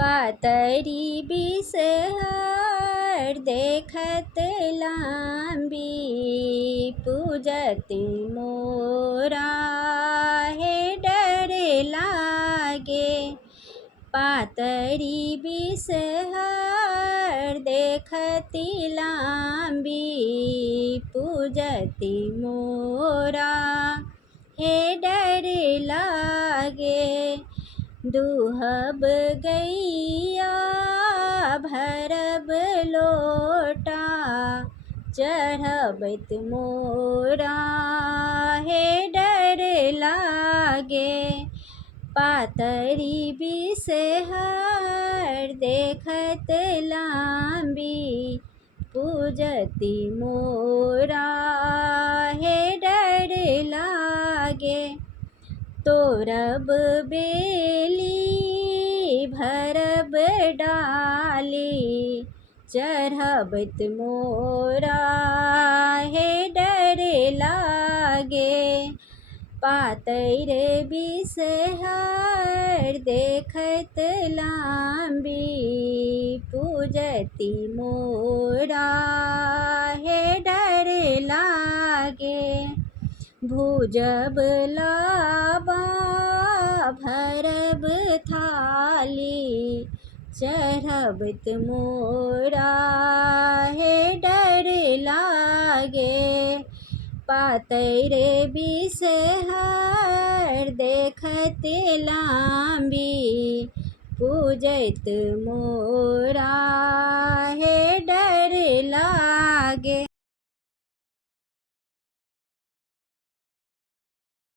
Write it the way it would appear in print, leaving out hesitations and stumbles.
पातरी बिसहर देखत लांबी, पूजत मोरा हे डर लागे। पातरी बिसहर देखती लांबी, पूजती मोरा हे डर लागे। दूहब गैया भरब लोटा, चढ़बत मोरा हे डर लागे। पातरी बिसहर देखत लांबी, पूजती मोरा हे डर लागे। तोरब बेली भरब डाली, चढ़बत मोरा हे डर लागे। पातर बिसहर देखत लांबी, पूजती मोरा हे डर लागे। भुजब लाबा भरब थाली, चढ़बत मोरा हे डर लागे। पातर बिसहर देखत लांबी, पूजत मोरा हे डर लागे।